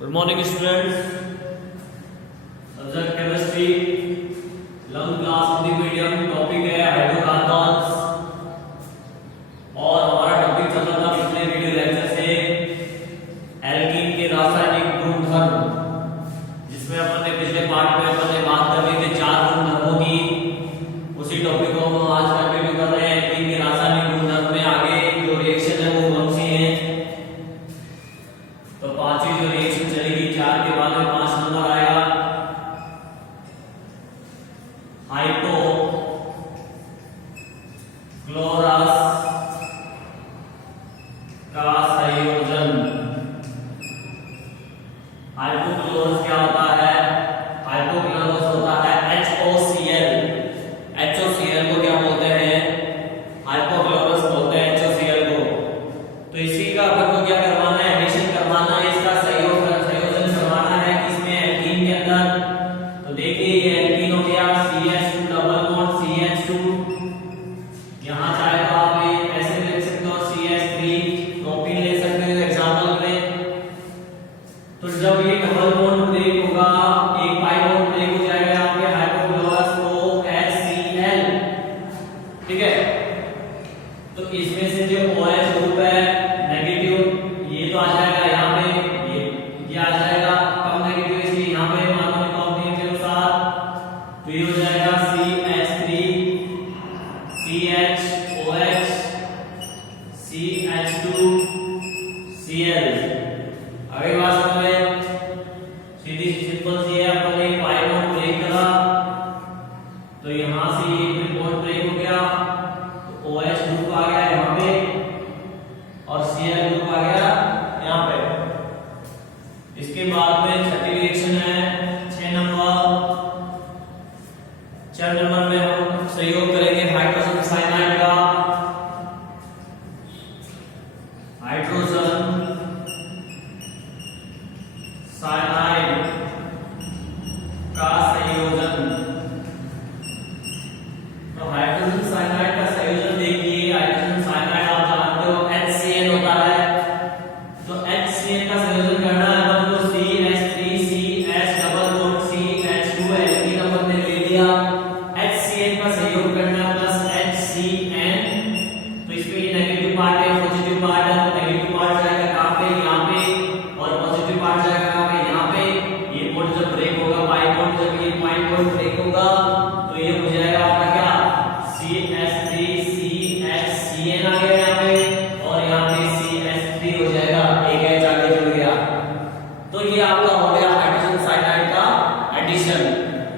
Good morning students. Subject chemistry, 11th class Hindi medium. Topic है hydrocarbons और हमारा topic चल रहा था पिछले वीडियो लेक्चर से एल्कीन के रासायनिक गुणधर्म, जिसमें अपन ने पिछले पार्ट में अपन ने बात कर ली थी 4 गुणधर्मों की। उसी टॉपिक को हम आज कंटिन्यू कर रहे हैं। एल्कीन के रासायनिक गुणधर्म में आगे जो रिएक्शन है वो कौन सी है, तो 5वीं जो रिएक्शन चलेगी 4 के बाद में 5 नंबर आएगा हाइपो क्लोरस का संयोजन। हाइपोक्लोरस क्या होता है? हाइपोक्लोरस होता है HOCl। HOCl को क्या बोलते हैं? हाइपोक्लोरस बोलते हैं HOCl को। तो इसी का अपन को क्या करवाना है? एडिशन करवाना है, इसका संयोजन करवाना है किसमें? एल्कीन के अंदर। तो देखिए ये एल्कीन हो गया CH2 डबल बॉन्ड CH2। यहाँ चाहे तो आप ये ऐसे लिख सकते हो CH3 प्रोपीन ले सकते हो एग्जांपल में। तो जब ये डबल बॉन्ड ब्रेक होगा, एक पाई बॉन्ड ब्रेक हो जाएगा यहाँ पे हाइपोक्लोरस को HCl, ठीक है। तो इसमें से जो OH ग्रुप है नेगेटिव, ये तो आ जाएगा यहाँ पे, ये आ जाएगा कम नेगेटिव, इसलिए यहाँ पे मानों कॉम्बिनेशन के अनुसार तो ये हो जाएगा CH3 CHOH CH2 Cl। अगली बात समझ में सीधी सी सिंपल सी है। अपन ने पाई बॉन्ड ब्रेक करा तो यहाँ से ये बॉन्ड ब्रेक हो गया, तो OH ग्रुप आ गया यहाँ पे और Cl ग्रुप आ गया यहाँ पे। इसके बाद में छठी रिएक्शन है 6 नंबर। 4 नंबर में हम सहयोग करेंगे हाइड्रोजन साइनाइड का। हाइड्रोजन साइनाइड का संयोजन। तो हाइड्रोजन साइनाइड का संयोजन देखिए, हाइड्रोजन साइनाइड आप जानते हो HCl होता है। तो HCl का संयोजन करना है अपन को CH3CH double bond CH2 alkene अपन ने ले लिया। HCl का संयोग करना है प्लस HCN। तो इसमें ये नेगेटिव पार्ट है, पॉजिटिव पार्ट है। तो नेगेटिव पार्ट जाएगा कहां पे? यहाँ पे, और पॉजिटिव पार्ट जाएगा कहां पे? यहाँ पे। ये बॉन्ड जब ब्रेक होगा, पाई बॉन्ड, जब ये पाई बॉन्ड ब्रेक होगा तो ये हो जाएगा आपका क्या? CH3CHCN आ गया यहाँ पे, और यहाँ पे CH3 हो जाएगा, एक H आगे जुड़ गया। तो ये आपका हो गया हाइड्रोजन साइनाइड का एडिशन।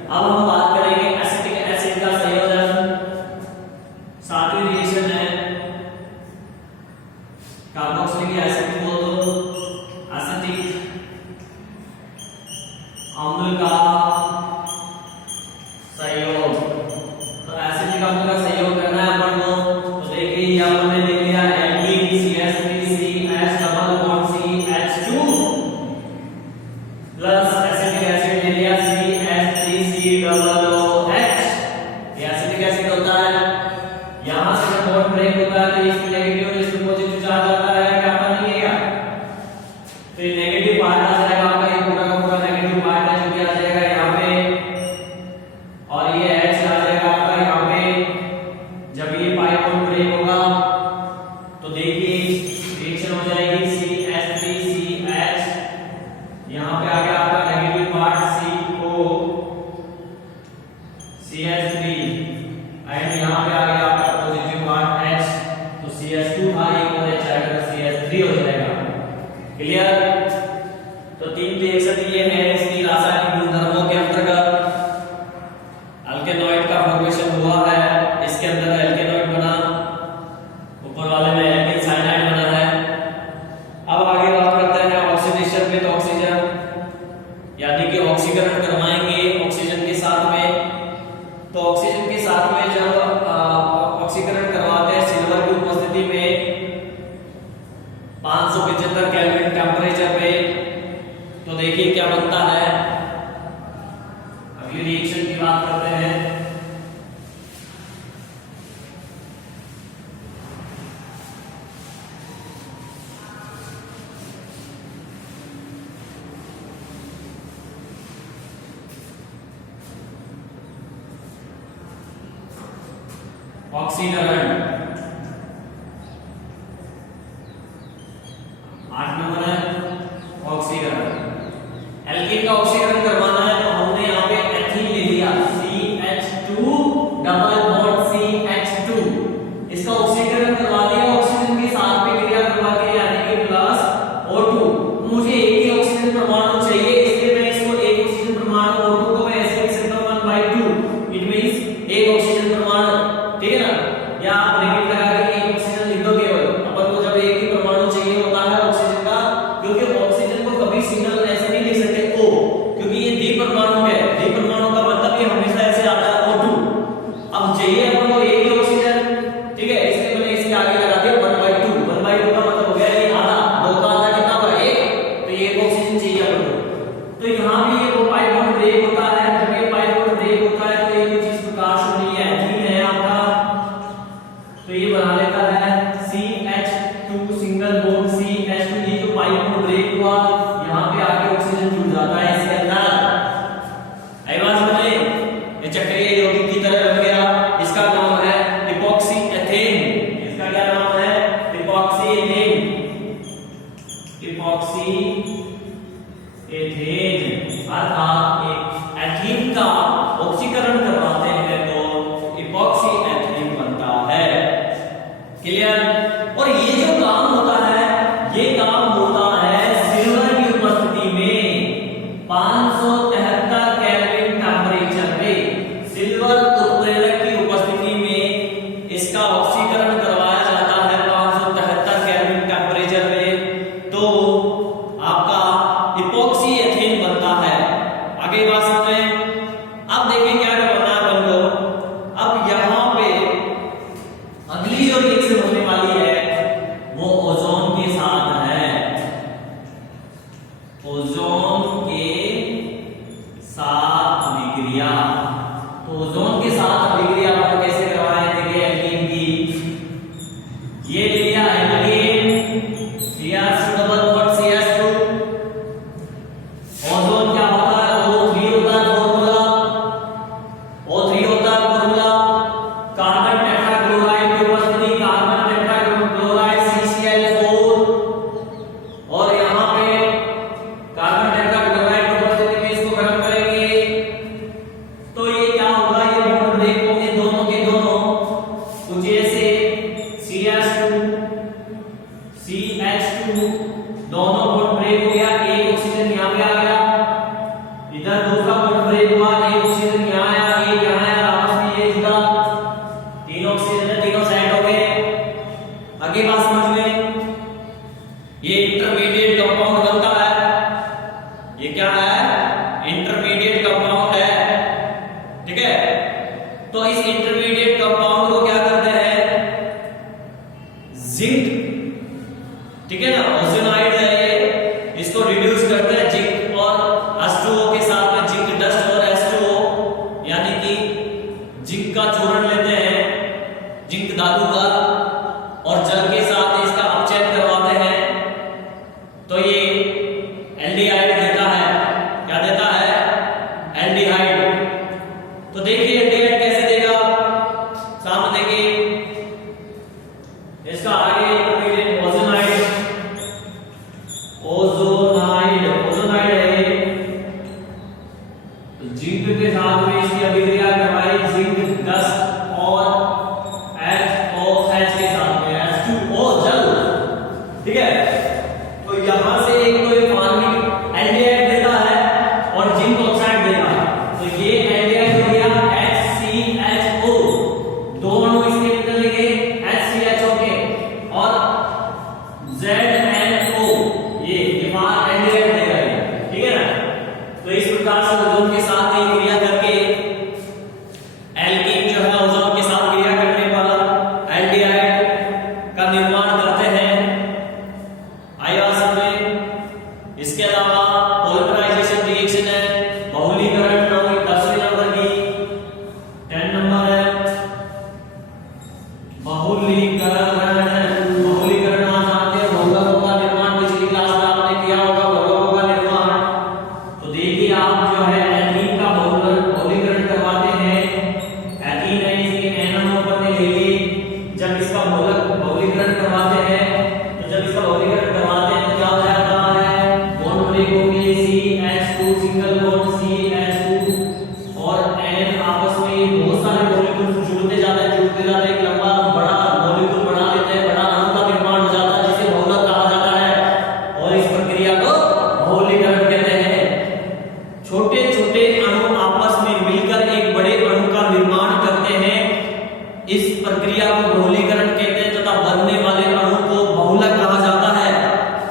अब हम बात करेंगे एसिटिक एसिड का संयोजन। 7वीं रिएक्शन है कार्बोक्सिलिक एसिड बोल दो, एसिटिक अम्ल का संयोग। तो एसिटिक अम्ल का संयोग करना है अपन को। तो देखिए ये अपन ने ले लिया alkene CH3CH double bond CH2 plus acetic acid ले लिया CH3C डबल OH। ये एसिटिक एसिड होता है। यहां से जब बॉन्ड ब्रेक होता है तो इसमें नेगेटिव और इसमें पॉजिटिव चार्ज आता है, क्या पता नहीं है? तो ये नेगेटिव पार्ट आ जाएगा आपका, ये पूरा का पूरा नेगेटिव पार्ट है जो कि आ जाएगा यहाँ पे, और ये H आ जाएगा आपका यहाँ पे। जब ये पाई बॉन्ड ब्रेक होगा तो देखिए रिएक्शन हो जाएगी CH3CH, यहाँ पे आ गया आपका negative part CO CH3, and यहाँ पे आ गया आपका पॉजिटिव पार्ट H। तो CH2 था, एक और H आएगा, CH3 हो जाएगा। क्लियर? तो 3 रिएक्शन ये है इसकी रासायनिक गुणधर्मों के अंतर्गत। अल्केनॉइड का फॉर्मेशन हुआ है, इसके अंदर अल्केनॉइड बना, ऊपर वाले में एल्कीन साइनाइड बना है। अब आगे बात करते हैं ऑक्सीडेशन विद ऑक्सीजन, यानी कि ऑक्सीकरण करवाएंगे ऑक्सीजन के साथ में। तो ऑक्सीजन के साथ में जब ऑक्सीकरण करवाते हैं सिल्वर की उपस्थिति में 575 केल्विन टेंपरेचर पे, तो देखिए क्या बनता है। अगली रिएक्शन की बात करते हैं। ऑक्सीकरण। 8 नंबर है ऑक्सीकरण। एल्कीन का ऑक्सीकरण करवाना है तो हमने यहाँ पे एथीन ले लिया CH2 डबल बॉन्ड CH2, इसका ऑक्सीकरण करवा दिया, ऑक्सीजन के साथ में क्रिया करवा के यानी कि प्लस O2। मुझे एक ही ऑक्सीजन परमाणु चाहिए, इसलिए मैं इसको एक ऑक्सीजन परमाणु O2 को मैं ऐसे लिख सकता हूं 1/2, इट मींस एक ऑक्सीजन परमाणु, ठीक है ना। या आप ब्रैकेट लगा के एक ऑक्सीजन लिख दो केवल, अपन को जब एक ही परमाणु चाहिए होता है ऑक्सीजन का, क्योंकि ऑक्सीजन को कभी सिंगल ऐसे नहीं लिख सकते O, क्योंकि ये द्विपरमाणु है, द्विपरमाणु का मतलब ये हमेशा ऐसे आता है O2। अब चाहिए अपन को एक ही ऑक्सीजन, ठीक है, इसलिए मैंने इसके आगे लगा दिया 1/2। 1/2 का मतलब हो गया ये आधा, 2 का आधा कितना हुआ 1, तो ये एक ऑक्सीजन चाहिए अपन को। तो यहाँ भी ये पाई बॉन्ड ब्रेक होता है, जब ये पाई बॉन्ड ब्रेक होता है तो ये कुछ इस प्रकार से नहीं है, एथीन है आपका, तो ये बना लेता है CH2 सिंगल बॉन्ड CH2, ये जो पाई बॉन्ड ब्रेक हुआ यहाँ पे आके ऑक्सीजन जुड़ जाता है इसके अंदर। आई बात समझ में? ये चक्रीय यौगिक की तरह बन गया, इसका नाम है इपॉक्सी एथेन। इसका क्या नाम है? Epoxy ethane. इपॉक्सी एथेन अर्थात एथीन का ऑक्सीकरण करवाते हैं तो इपॉक्सी एथेन बनता है। क्लियर? और ये जो काम होता है, ये काम होता है सिल्वर की उपस्थिति में 573 केल्विन टेंपरेचर पे। सिल्वर उत्प्रेरक की उपस्थिति में इसका ऑक्सीकरण करवाया जाता है 573 केल्विन टेंपरेचर पे, तो आपका इपॉक्सी एथेन बनता है। आगे बात समझें। अब देखिए क्या करना है अपन को। अब यहाँ पे अगली जो रिएक्शन होने वाली है वो ओजोन के साथ है। ओजोन के साथ अभिक्रिया, तो ओजोन के साथ अभिक्रिया अपन कैसे करवाएं? देखिए एल्कीन की ये ले लिया alkene CH2 double bond CH2, ozone क्या होता है? O3 होता है फॉर्मूला, O3 होता है फॉर्मूला। कार्बन टेट्राक्लोराइड की उपस्थिति, कार्बन टेट्राक्लोराइड CCl4, और यहाँ पे कार्बन टेट्राक्लोराइड की उपस्थिति में इसको गर्म करेंगे तो ये क्या होगा? ये बॉन्ड ब्रेक होंगे दोनों के दोनों, कुछ ऐसे CH2 दोनों बॉन्ड ब्रेक हो गया, एक ऑक्सीजन यहाँ पे आ गया, इधर दूसरा बॉन्ड ब्रेक हुआ, एक ऑक्सीजन यहाँ आया, एक यहाँ आया, आपस में ये जुड़ा, 3 ऑक्सीजन है, तीनों साइड हो गए। आगे बात समझ में, ये इंटरमीडिएट कंपाउंड बनता है। ये क्या है? इंटरमीडिएट कंपाउंड है, ठीक है। तो इस इंटरमीडिएट कंपाउंड को क्या करते हैं? जिंक, ठीक है ना, ओजोनाइड है ये, इसको रिड्यूस करते हैं जिंक और H2O के साथ में, जिंक डस्ट और H2O, यानी कि जिंक का चूर्ण लेते हैं, जिंक धातु का, और जल के साथ इसका अपचयन करवाते हैं तो ये एल्डिहाइड देता है। क्या देता है? एल्डिहाइड। तो देखिए एल्डिहाइड कैसे देगा, सामने देखिए, इसका आगे ओजोनाइड, ओजोनाइड है तो जिंक के साथ में इसकी अभिक्रिया करवाई, जिंक 10 और HOH के साथ में H2O जल, ठीक है। तो यहां से एक तो ये फॉर्मिक एल्डिहाइड देता है और जिंक ऑक्साइड देता है, तो ये एल्डिहाइड हो गया HCHO, दोनों इसके निकलेंगे HCHO के, और ZNO ये बाहर एल्डिहाइड देगा, ठीक है ना। तो इस प्रकार से ओजोन के साथ ये क्रिया करके एल्कीन जो है ओजोन के साथ क्रिया करने वाला एल्डिहाइड का निर्माण करते हैं। आइए बात समझें। इसके अलावा पॉलीमराइजेशन रिएक्शन है, बहुलीकरण 10वें नंबर की, 10 नंबर है बहुलीकरण। बहुलीकरण आप जानते हैं, बहुलकों का निर्माण पिछली क्लास में आपने किया होगा, बहुलकों का निर्माण। तो देखिए आप जो है एथीन का बहुलीकरण करवाते हैं, एथीन है इसके NO पर ले ली, देखोगे CH2 सिंगल बॉन्ड CH2 और N आपस में बहुत सारे मॉलिक्यूल जुड़ते जाते हैं, एक लंबा बड़ा मॉलिक्यूल बना लेते हैं, बड़ा अणु का निर्माण हो जाता है जिसे बहुलक कहा जाता है और इस प्रक्रिया को बहुलीकरण कहते हैं। छोटे छोटे अणु आपस में मिलकर एक बड़े अणु का निर्माण करते हैं, इस प्रक्रिया को बहुलीकरण कहते हैं तथा बनने वाले अणु को बहुलक कहा जाता है।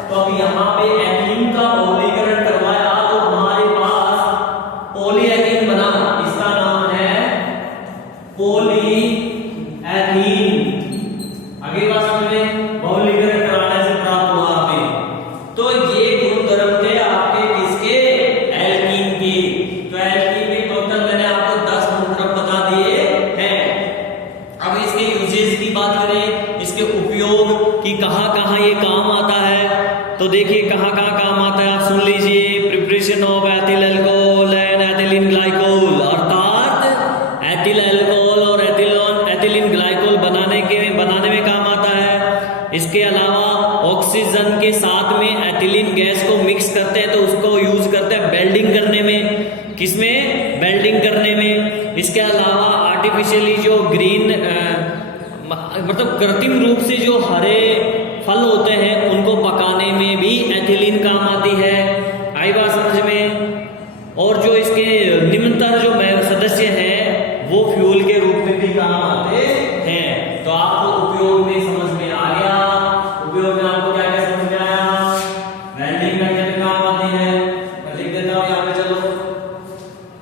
तो अब यहाँ पे एथलीन का बहुलीकरण करवाया तो हमारे पास पॉलीएथीन बना, इसका नाम है पॉलीएथीन। आगे बात समझ में, बहुलीकरण कराने से प्राप्त हुआ हमें। तो ये गुणधर्म थे आपके किसके, एल्कीन की। तो एल्कीन के टोटल मैंने आपको 10 गुणधर्म बता दिए हैं। अब इसके यूजेस की बात करें, इसके उपयोग कि कहाँ-कहाँ ये काम आता है, तो देखिए कहाँ-कहाँ काम आता है, आप सुन लीजिए। Preparation of ethyl alcohol and ethylene glycol, अर्थात एथिल अल्कोहल और एथिलीन ग्लाइकोल बनाने में काम आता है। इसके अलावा ऑक्सीजन के साथ में एथिलीन गैस को मिक्स करते हैं तो उसको यूज करते हैं वेल्डिंग करने में, किसमें, वेल्डिंग करने में। इसके अलावा आर्टिफिशियली जो ग्रीन मतलब कृत्रिम रूप से जो हरे फल होते हैं उनको पकाने में भी एथिलीन काम आती है। आई बात समझ में। और जो इसके निम्नतर जो सदस्य हैं वो फ्यूल के रूप में भी काम आते हैं। तो आपको उपयोग में समझ में आ गया। उपयोग में आपको क्या क्या समझ में आया, वेल्डिंग करने में काम आती है। मैं लिख देता हूँ यहाँ पे, चलो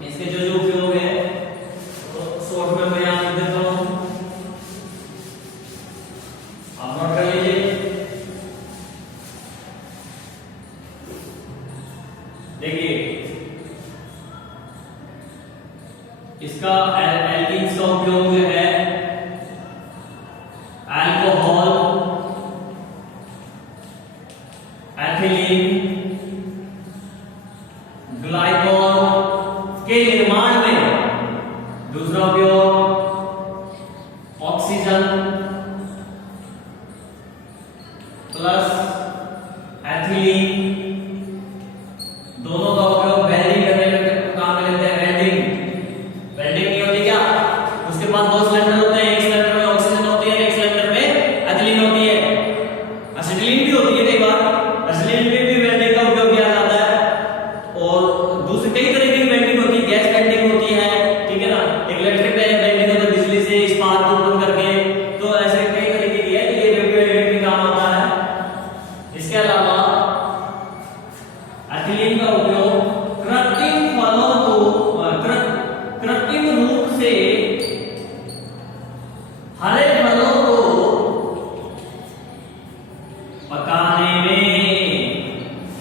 इसके जो जो उपयोग है तो शॉर्ट में मैं यहाँ लिख देता हूँ, आप नोट कर लीजिए। देखिए इसका एल्कीन्स का उपयोग जो है, अल्कोहल, एथिलीन ग्लाइकोल के निर्माण में। दूसरा उपयोग ऑक्सीजन प्लस एथिलीन, दोनों का उपयोग वेल्डिंग करने में काम में लेते हैं। वेल्डिंग नहीं होती क्या, उसके पास 2 सिलेंडर होते हैं, एक सिलेंडर में ऑक्सीजन होती है, एक सिलेंडर में एथिलीन होती है, एसिटिलीन भी होती है कई बार, एसिटिलीन में भी वेल्डिंग का उपयोग किया जाता है। और दूसरी कई तरह की वेल्डिंग होती है, गैस वेल्डिंग होती है, ठीक है ना, इलेक्ट्रिक वेल्डिंग होती है बिजली से इस्पात को बंद करके, तो ऐसे कई तरीके की है, ये वेल्डिंग भी काम आता है। इसके अलावा एथिलीन का उपयोग कृत्रिम फलों को कृत्रिम रूप से हरे फलों को पकाने में,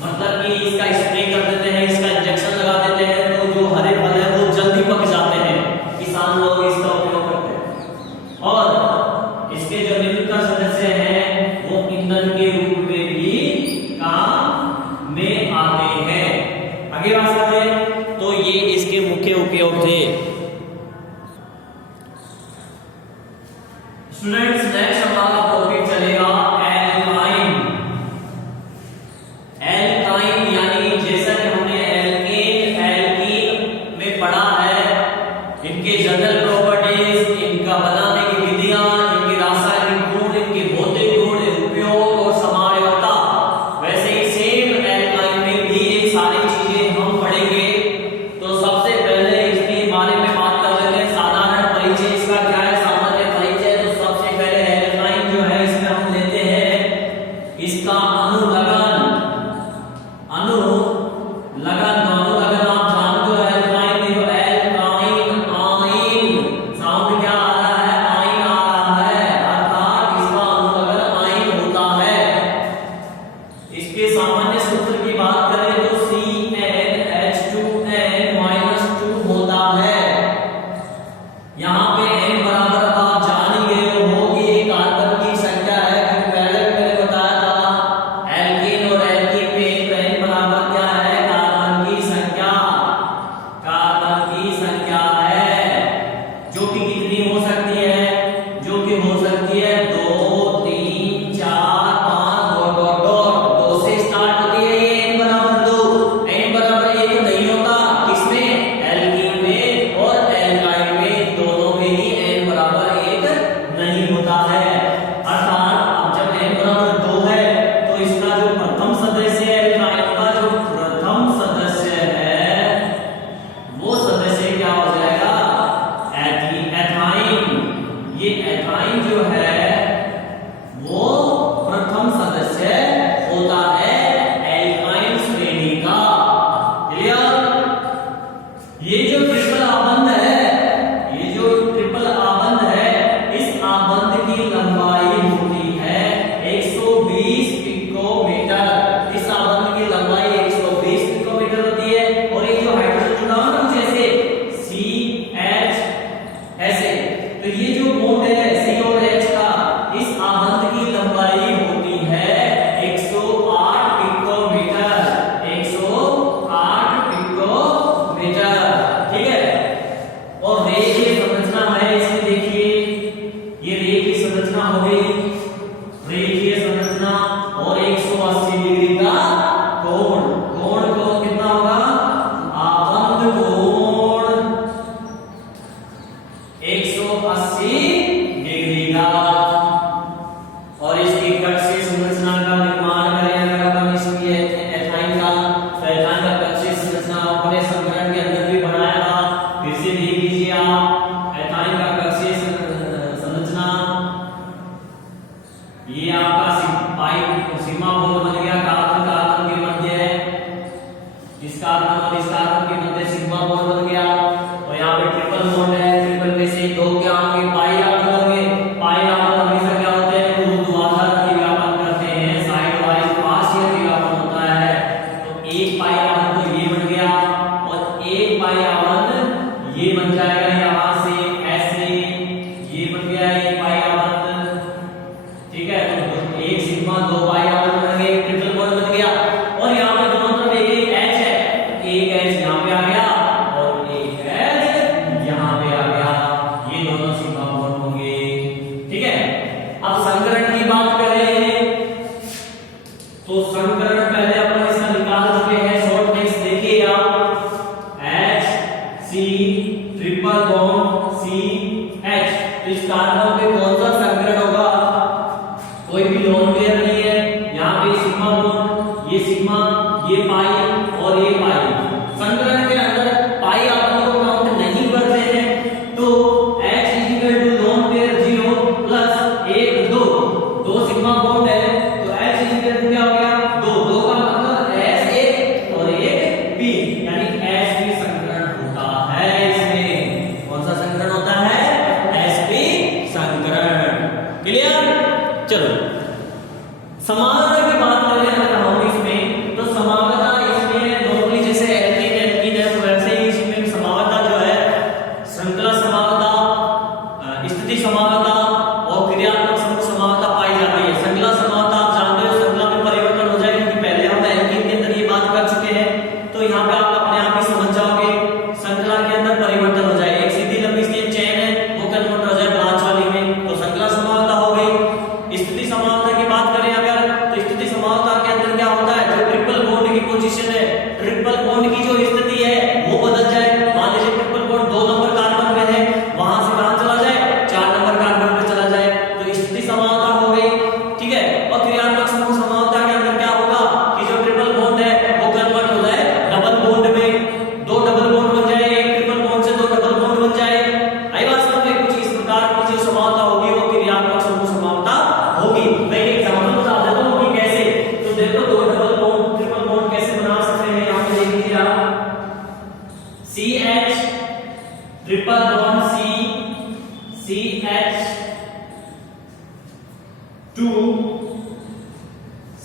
मतलब कि इसका स्प्रे कर देते हैं, इसका इंजेक्शन लगा देते हैं तो जो हरे फल है वो जल्दी पक जाते हैं, किसान लोग इसका उपयोग करते हैं। और इसके जो निम्नतर सदस्य हैं वो ईंधन के रूप में भी काम में आते हैं। आगे बात करते हैं, तो ये इसके मुख्य उपयोग थे। स्टूडेंट्स नेक्स्ट हमारा टॉपिक चलेगा एल्काइन। एल्काइन यानी जैसा कि हमने एल्कीन में पढ़ा है, इनके जनरल प्रॉपर्टीज, इनका बनाने की विधियां, इनके रासायनिक गुण, इनके भौतिक गुण, उपयोग और समायोजकता, वैसे ही सेम एल्काइन में भी ये सारी चीजें हम पढ़ेंगे। तो सबसे पहले इसके बारे में बात कर लेते हैं। साधारण परिचय इसका क्या है, सामान्य परिचय। तो सबसे पहले एथाइन का कक्षीय संरचना अपने संकरण के अंदर भी बनाया था, फिर से देख लीजिए आप एथाइन का कक्षीय संरचना। ये आपका पाई सीमा बॉन्ड बन गया, कार्बन कार्बन के मध्य है, इस कार्बन और इस कार्बन के मध्य सिग्मा बॉन्ड बन गया। और यहाँ पे ट्रिपल बॉन्ड है, ट्रिपल में से दो क्या होंगे, पाई आर्बन होंगे। पाई आर्बन हमेशा क्या होते हैं, ऊर्ध्वाधर विज्ञापन करते हैं, साइड वाइज पार्शियल विज्ञापन होता है। तो एक पाई आर्बन तो ये बन गया और एक पाई आर्बन ये बन जाएगा यहाँ से ऐसे, ये बन गया एक पाई आर्बन। ठीक है, तो एक सिग्मा दो पाई आर्बन बन गए, ट्रिपल बॉन्ड बन गया। और यहाँ पे दोनों तरफ एक एच है, एक एच यहाँ पे आ गया और एक एच यहाँ पे आ गया, ये दोनों सिग्मा बॉन्ड होंगे। ठीक है, अब संकरण की बात कर रहे हैं तो संकरण पहले अपन इसका निकाल चुके हैं, शॉर्ट नेक्स्ट देखिए आप, H C triple bond C H। इस कार्बन पे कौन सा संकरण होगा, कोई भी लोन पेयर नहीं है। यहाँ पे सिग्मा बॉन्ड, ये सिग्मा, ये पाई और ये पाई। संकरण के अंदर पाई आर्बन को काउंट नहीं करते हैं, तो H equal to lone pair 0 plus 1 2, दो सिग्मा बॉन्ड है तो H इक्वल टू क्या हो गया 2, 2 का मतलब S एक और एक B, यानी Sp संकरण होता है। इसमें कौन सा संकरण होता है, Sp संकरण। क्लियर, चलो समानता की बात करें अगर हम इसमें, तो समानता इसमें नॉर्मली जैसे एल्कीन एल्कीन है वैसे ही इसमें समानता जो है श्रृंखला समानता, स्थिति समानता और क्रियात्मक समूह समानता पाई जाती है। श्रृंखला समानता आप जानते हो, श्रृंखला में परिवर्तन हो जाएगा क्योंकि पहले हम एल्कीन के अंदर ये बात कर चुके हैं, तो यहाँ पे आप अपने आप ही समझ जाओगे श्रृंखला के अंदर परिवर्तन हो जाएगा। एक सीधी लंबी चेन है वो कन्वर्ट हो जाए ब्रांच वाली में, तो श्रृंखला समानता हो गई। स्थिति समानता की बात करें अगर, तो स्थिति समानता के अंदर क्या होता है, जो ट्रिपल बॉन्ड की पोजीशन है, ट्रिपल बॉन्ड की जो स्थिति है वो बदल जाए। मान लीजिए ट्रिपल बॉन्ड 2 नंबर कार्बन में है, वहां से कहां चला जाए, 4 नंबर कार्बन पे चला जाए, तो स्थिति समानता हो गई। ठीक है, और क्रियात्मक समूह समानता के अंदर क्या होगा कि जो ट्रिपल बॉन्ड है वो कन्वर्ट हो जाए डबल बॉन्ड में, 2 डबल बॉन्ड बन जाए, एक ट्रिपल बॉन्ड से 2 डबल बॉन्ड बन जाए। आई बात समझ में, कुछ इस प्रकार की जो समानता होगी वो क्रियात्मक समूह समानता होगी। मैं एक एग्जांपल बता देता हूं कि कैसे, तो देखो 2 डबल बॉन्ड ट्रिपल बॉन्ड कैसे बना सकते हैं, यहां पे देख लीजिए आप, CH triple bond CH2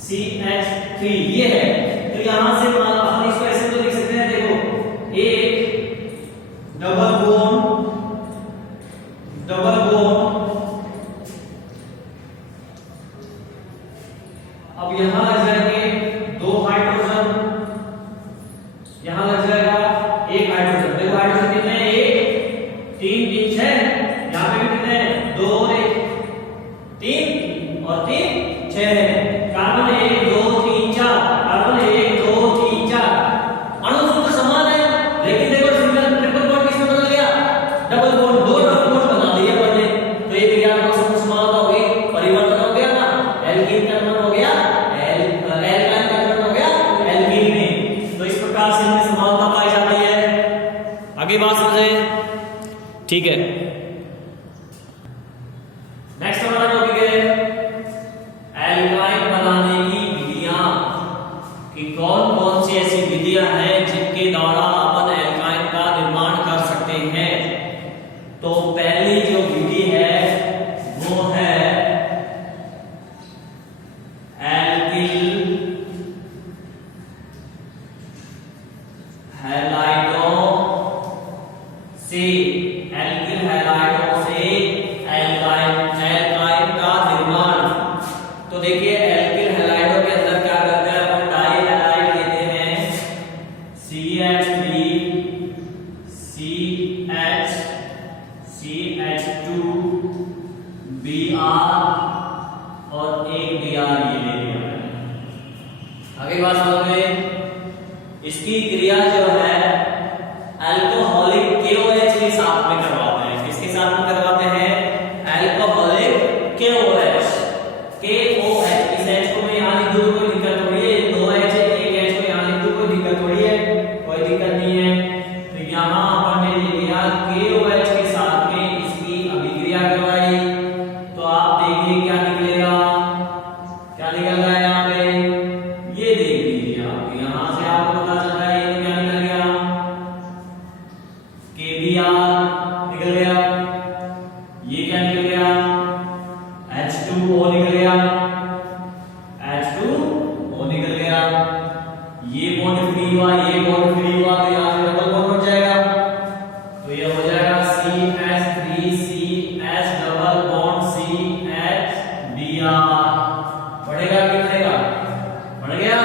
CH3 ये है। तो यहां से हम इसको ऐसे तो लिख सकते हैं, देखो एक डबल बॉन्ड अब यहां लग जाएंगे 2 हाइड्रोजन, यहां लग जाएगा 1 हाइड्रोजन। देखो हाइड्रोजन कितने हैं, 1 3 3 6, यहां पे भी कितने हैं, 2 और 1 3 और 3 6 है। कार्बन 1 2 3 4, कार्बन 1 2 3 4, अणु सूत्र समान है, लेकिन देखो सिंगल ट्रिपल बॉन्ड किसमें बदल गया, डबल बॉन्ड, 2 डबल बॉन्ड बना दिए हमने, तो ये क्रियात्मक समूह समानता हो गई, परिवर्तन हो गया ना, एल्कीन कन्वर्ट हो गया एल्काइन कन्वर्ट हो गया एल्कीन में। तो इस प्रकार से इनमें समानता पाई जाती है। आगे बात समझे, ठीक है। नेक्स्ट हमारा टॉपिक है एल्काइन बनाने की विधियां, कि कौन कौन सी ऐसी विधियां हैं जिनके द्वारा अपन एल्काइन का निर्माण कर सकते हैं। तो पहली जो विधि है वो है एल्किल हैलाइडों से, एल्किल हैलाइडों से एल्काइन का निर्माण। तो देखिए एल्किल हैलाइडों के अंदर क्या करते हैं, अपन डाई हैलाइड लेते हैं CH3 CH CH2 Br और एक Br ये ले लिया। आगे बात समझ में, इसकी क्रिया जो है अल्कोहलिक KOH के साथ में करवाते हैं। किसके साथ में करवाते हैं, अल्कोहलिक KOH। इस H को मैं यहाँ लिख दूं तो कोई दिक्कत थोड़ी है, 2 H है, 1 H को यहाँ लिख दूं कोई दिक्कत थोड़ी निकल गया, ये क्या निकल गया, H2O निकल गया, H2O निकल गया, ये बॉन्ड फ्री हुआ, ये बॉन्ड फ्री हुआ, तो यहाँ से डबल बॉन्ड बन जाएगा, तो ये हो जाएगा CH3CH डबल बॉन्ड CH बढ़ेगा कि बढ़ेगा, बढ़ गया।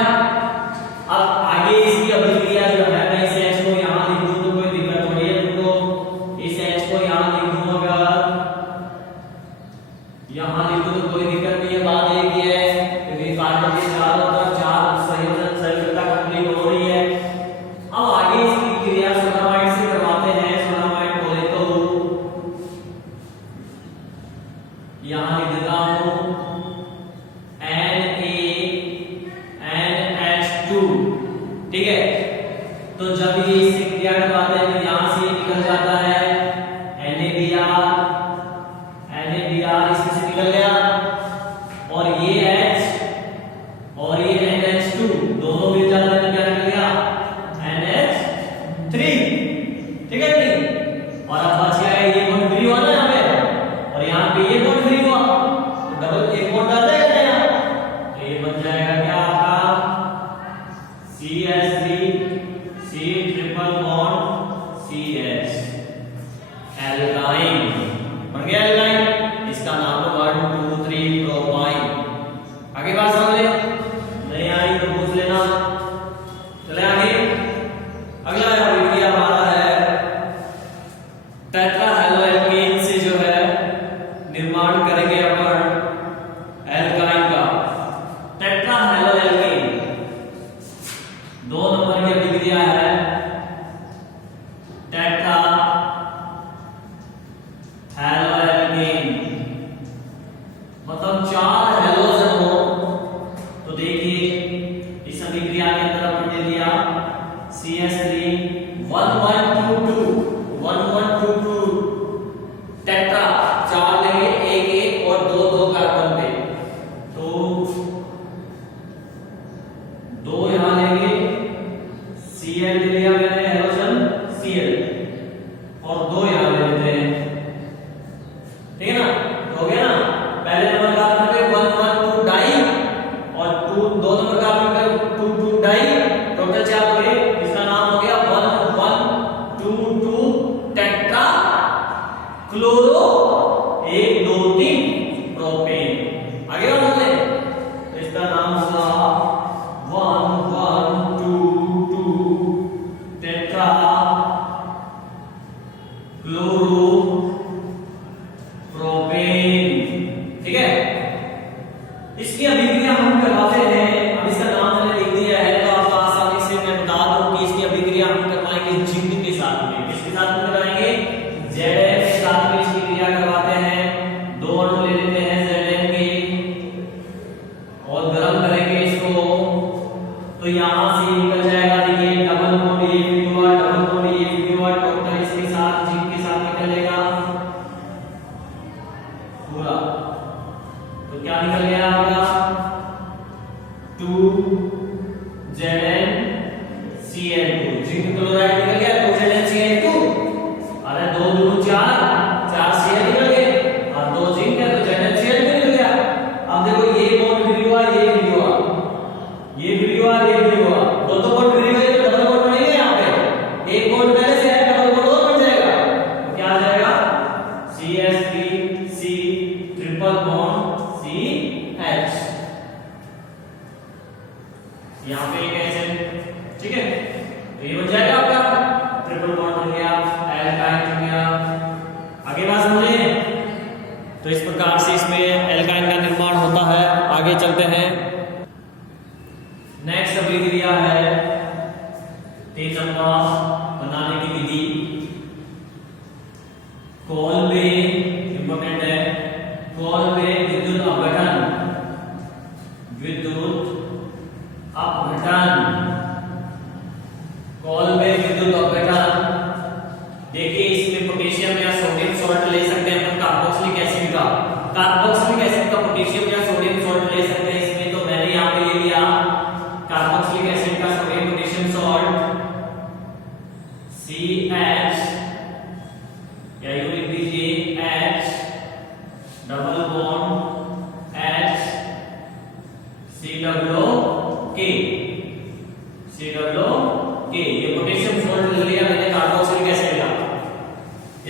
अब आगे इसकी अभिक्रिया जो है, मैं इस H को यहाँ लिख दूं तो कोई दिक्कत थोड़ी है तुमको, इस H को यहाँ लिख दूं, अगर यहाँ लिख दूं तो कोई दिक्कत नहीं है। बात एक ही है क्योंकि कार्बन के चारों तरफ चार संयोजन संयुक्तता कंप्लीट हो रही है। अब आगे इसकी क्रिया सोनामाइड से करवाते हैं। सोनामाइड को लेता हूं, यहाँ लिख देता हूं NaNH2, ठीक है। तो जब ये इससे क्रिया करवाते हैं तो यहाँ से निकल जाता है NaBr इसमें से निकल गया, और ये H और ये NH2 दोनों मिल जाते हैं तो क्या निकल गया, NH3, ठीक है नहीं। और अब बच गया ये बॉन्ड फ्री हुआ ना यहाँ पे, और यहाँ पे ये बॉन्ड फ्री हुआ, तो डबल एक बॉन्ड डाल देगा क्या, तो ये बन जाएगा क्या आपका CH3 C triple bond CH, alkyne बन गया एल्काइन। इसका नाम होगा 2,3 प्रोपाइन। आगे बात समझ ले, नहीं आई तो पूछ लेना। चले आगे, अगला अभिक्रिया हमारा है टेट्राहेलोएल्केन से जो है निर्माण करेंगे अपन एल्काइन का। टेट्राहेलोएल्केन 2 नंबर की अभिक्रिया है, टेट्राहेलोएल्केन। मतलब 4 हेलोजन हो, तो देखिए इस अभिक्रिया के अंदर अपन ने लिया CH3 1122 टेट्रा, 4 लेंगे, 1 और 2 कार्बन पे, तो 2 यहां लेंगे, Cl लिया मैंने हेलोजन Cl, और 2 यहां ले लेते हैं, ठीक है ना, हो गया ना। पहले नंबर कार्बन पे 112 डाई और 2 नंबर कार्बन पे 22 डाई, टोटल 4 हुए, इसका नाम हो गया 1122 टेट्रा क्लोरो 1 2 3 प्रोपेन। आगे बढ़ ले, तो इसका नाम होगा 1122 टेट्रा क्लोरो प्रोपेन, ठीक है। इसकी अभिक्रिया हम करवाते हैं, अब इसका नाम मैंने लिख दिया है तो आपको आसानी से मैं बता दूं कि इसकी अभिक्रिया हम करवाएंगे जिंक के साथ में। किसके साथ में कराएंगे, Zn के साथ में इसकी क्रिया करवाते हैं। 2 अणु ले लेते हैं Zn के और गर्म करेंगे इसको, तो यहां से निकल जाएगा, देखिए डबल बॉन्ड ये फ्री हुआ, डबल बॉन्ड ये फ्री हुआ, टोटल इसके साथ जिंक के साथ निकलेगा पूरा, तो क्या निकल गया आपका 2ZnCl2, जिंक क्लोराइड निकल गया 2ZnCl2, अरे 2 2 4 Cl निकल गए, और 2 जिंक है तो ZnCl2 निकल गया। अब देखो ये बॉन्ड फ्री हुआ, ये फ्री हुआ, ये फ्री हुआ, ये फ्री हुआ, दो बॉन्ड फ्री हुए तो डबल बॉन्ड बनेगा यहाँ पे, एक बॉन्ड पहले से है, डबल बॉन्ड और बन जाएगा, तो क्या आ जाएगा CH3C ट्रिपल बॉन्ड CH, यहाँ पे एक एच, ठीक है, तो ये बन जाएगा आपका ट्रिपल बॉन्ड बन गया, एल्काइन बन गया। आगे बात समझे, तो इस प्रकार से इसमें एल्काइन का निर्माण होता है। आगे चलते हैं, नेक्स्ट अभिक्रिया है तेजम्बा बनाने की विधि। कोल्बे इंपॉर्टेंट है, कोल्बे विद्युत अपघटन, विद्युत अपघटन, कोल्बे विद्युत अपघटन। देखिए इसमें पोटेशियम या सोडियम सॉल्ट ले सकते हैं अपन, कार्बोक्सिलिक एसिड का, कार्बोक्सिलिक एसिड का पोटेशियम या सोडियम सॉल्ट ले सकते हैं इसमें, तो मैंने यहाँ पे ले लिया कार्बोक्सिलिक एसिड का sodium potassium salt CH okay, ये पोटेशियम सॉल्ट ले लिया मैंने, कार्बोक्सिलिक एसिड का।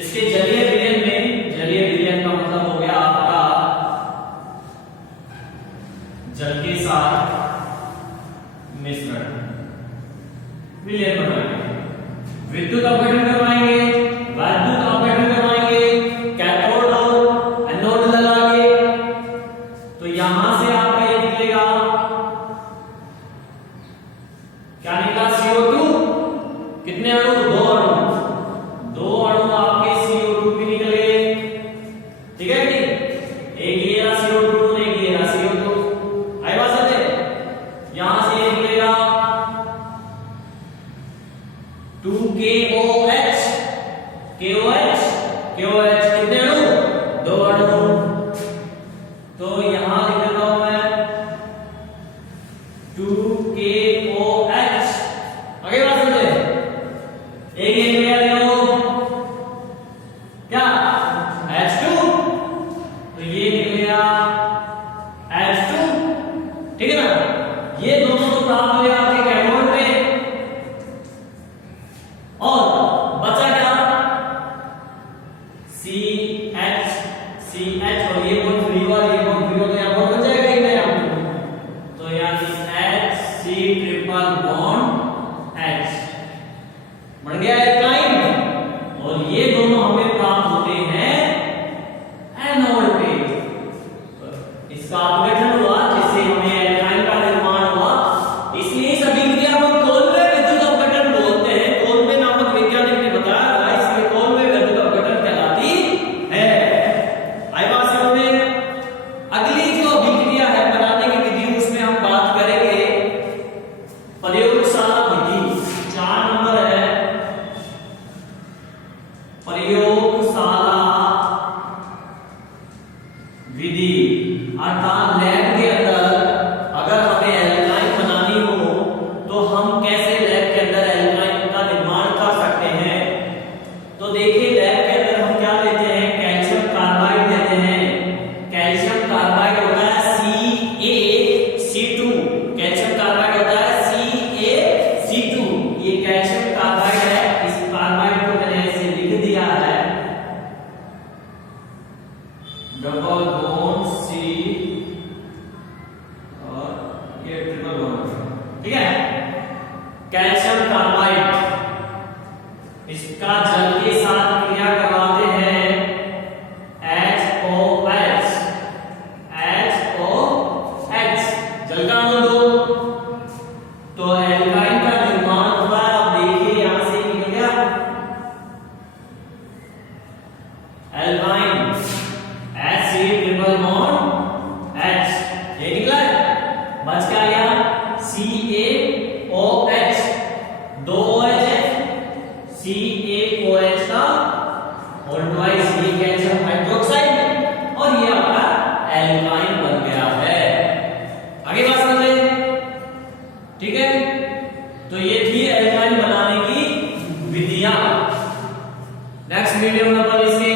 इसके जलीय विलयन में, जलीय विलयन का मतलब हो गया आपका जल के साथ मिश्रण, विलयन बनाएंगे, विद्युत अपघटन करवाएंगे, वैद्युत अपघटन करवाएंगे, कैथोड और एनोड लगाएंगे। तो यहां से आपका ये निकलेगा, क्या निकला? CO2। कितने अणु? 2 अणु, 2 अणु आपके CO2 भी निकल गए, ठीक है कि एक ये रहा CO2, एक ये रहा CO2। आई बात समझे? यहां से ये निकलेगा 2KOH, KOH, KOH कितने अणु? 2 अणु। तो यहां लिख देता हूं मैं 2KOH। आगे बात समझे? एक ये निकल गया क्या? H2। तो ये निकल गया H2, ठीक है ना? ये दोनों तो प्राप्त हुए आपके कैथोड पे, और बचा क्या? CH, CH, और ये बॉन्ड फ्री हुआ, ये बॉन्ड फ्री हुआ, तो यहां बॉन्ड बच जाएगा ही नहीं आपको। तो यानी HC ट्रिपल बॉन्ड H बन गया एल्काइन, और ये दोनों हमें प्राप्त होते हैं एनोड पे। इसका अपघटन हुआ जिससे हमें एल्काइन का निर्माण हुआ, इसलिए सभी क्रिया को कोलवे विद्युत अपघटन बोलते हैं। कोलवे नामक वैज्ञानिक ने बताया था, इसलिए कोलवे विद्युत अपघटन कहलाती है। आई बात समझ में? अगली जो अभिक्रिया है बनाने की विधि, उसमें हम बात करेंगे प्रयोगशाला विधि। 4 नंबर है प्रयोगशाला विधि, अर्थात लैब के अंदर अगर हमें एल्काइन बनानी हो तो हम कैसे लैब के अंदर एल्काइन का निर्माण कर सकते हैं। तो देखिए, लैब के अंदर हम क्या लेते हैं? कैल्शियम कार्बाइड लेते हैं। कैल्शियम कार्बाइड होता है CaC2, कैल्शियम कार्बाइड होता है CaC2। ये कैल्शियम कार्बाइड है, इस कार्बाइड को मैंने ऐसे लिख दिया है डबल बॉन्ड C और ये ट्रिपल बॉन्ड, ठीक है? कैल्शियम कार्बाइड, इसका जल के साथ क्रिया करवाते हैं HOH, HOH, जल का अणु 2, तो एल्काइन का निर्माण हुआ। अब देखिए यहां से निकल गया alkyne, HC triple bond H, ये निकला है। बच क्या गया? CaOH, 2 OH है, CaOH का होल ट्वाइस, ये कैल्शियम हाइड्रोक्साइड, और ये आपका एल्काइन बन गया है। आगे बात समझे? ठीक है? तो ये थी एल्काइन बनाने की विधियां। नेक्स्ट वीडियो में अपन इसके